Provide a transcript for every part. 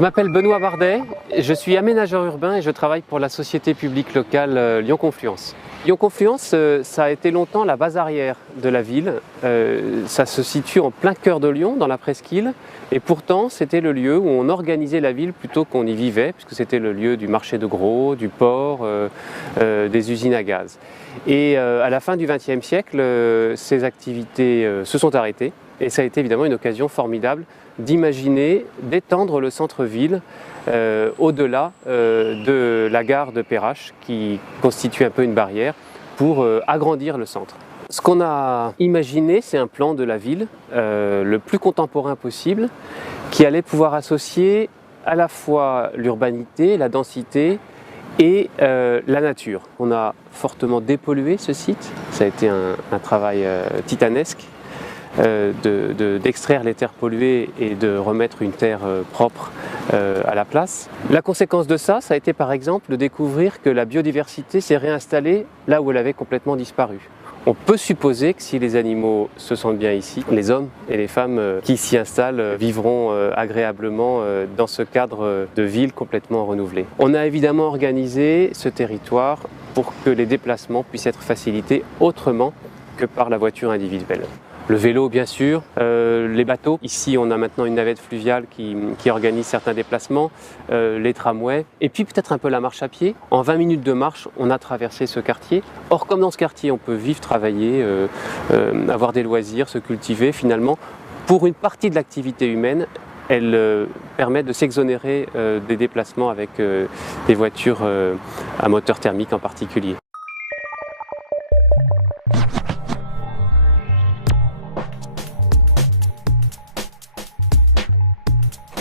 Je m'appelle Benoît Bardet, je suis aménageur urbain et je travaille pour la société publique locale Lyon-Confluence. Lyon-Confluence, ça a été longtemps la base arrière de la ville. Ça se situe en plein cœur de Lyon, dans la presqu'île, et pourtant c'était le lieu où on organisait la ville plutôt qu'on y vivait, puisque c'était le lieu du marché de gros, du port, des usines à gaz. Et à la fin du XXe siècle, ces activités se sont arrêtées, et ça a été évidemment une occasion formidable d'imaginer, d'étendre le centre-ville au-delà de la gare de Perrache qui constitue un peu une barrière pour agrandir le centre. Ce qu'on a imaginé, c'est un plan de la ville le plus contemporain possible qui allait pouvoir associer à la fois l'urbanité, la densité et la nature. On a fortement dépollué ce site, ça a été un travail titanesque. D'extraire les terres polluées et de remettre une terre propre à la place. La conséquence de ça, ça a été par exemple de découvrir que la biodiversité s'est réinstallée là où elle avait complètement disparu. On peut supposer que si les animaux se sentent bien ici, les hommes et les femmes qui s'y installent vivront agréablement dans ce cadre de ville complètement renouvelé. On a évidemment organisé ce territoire pour que les déplacements puissent être facilités autrement que par la voiture individuelle. Le vélo bien sûr, les bateaux. Ici on a maintenant une navette fluviale qui organise certains déplacements, les tramways et puis peut-être un peu la marche à pied. En 20 minutes de marche, on a traversé ce quartier. Or comme dans ce quartier on peut vivre, travailler, avoir des loisirs, se cultiver finalement, pour une partie de l'activité humaine, elle permet de s'exonérer des déplacements avec des voitures à moteur thermique en particulier.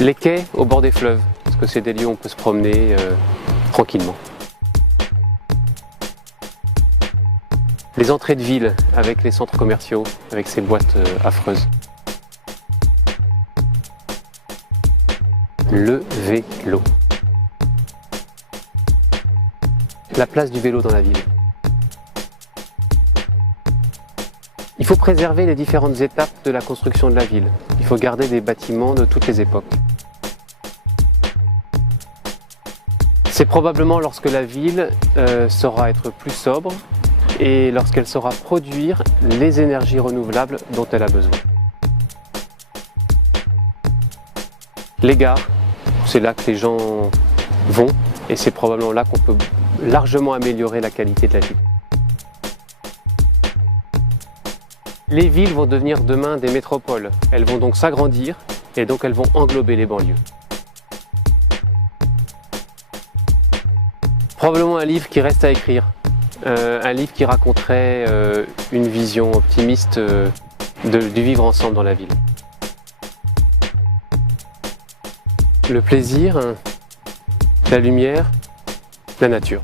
Les quais au bord des fleuves, parce que c'est des lieux où on peut se promener tranquillement. Les entrées de ville avec les centres commerciaux, avec ces boîtes affreuses. Le vélo. La place du vélo dans la ville. Il faut préserver les différentes étapes de la construction de la ville. Il faut garder des bâtiments de toutes les époques. C'est probablement lorsque la ville saura être plus sobre et lorsqu'elle saura produire les énergies renouvelables dont elle a besoin. Les gares, c'est là que les gens vont et c'est probablement là qu'on peut largement améliorer la qualité de la vie. Les villes vont devenir demain des métropoles. Elles vont donc s'agrandir et donc elles vont englober les banlieues. Probablement un livre qui reste à écrire, un livre qui raconterait une vision optimiste du vivre ensemble dans la ville. Le plaisir, la lumière, la nature.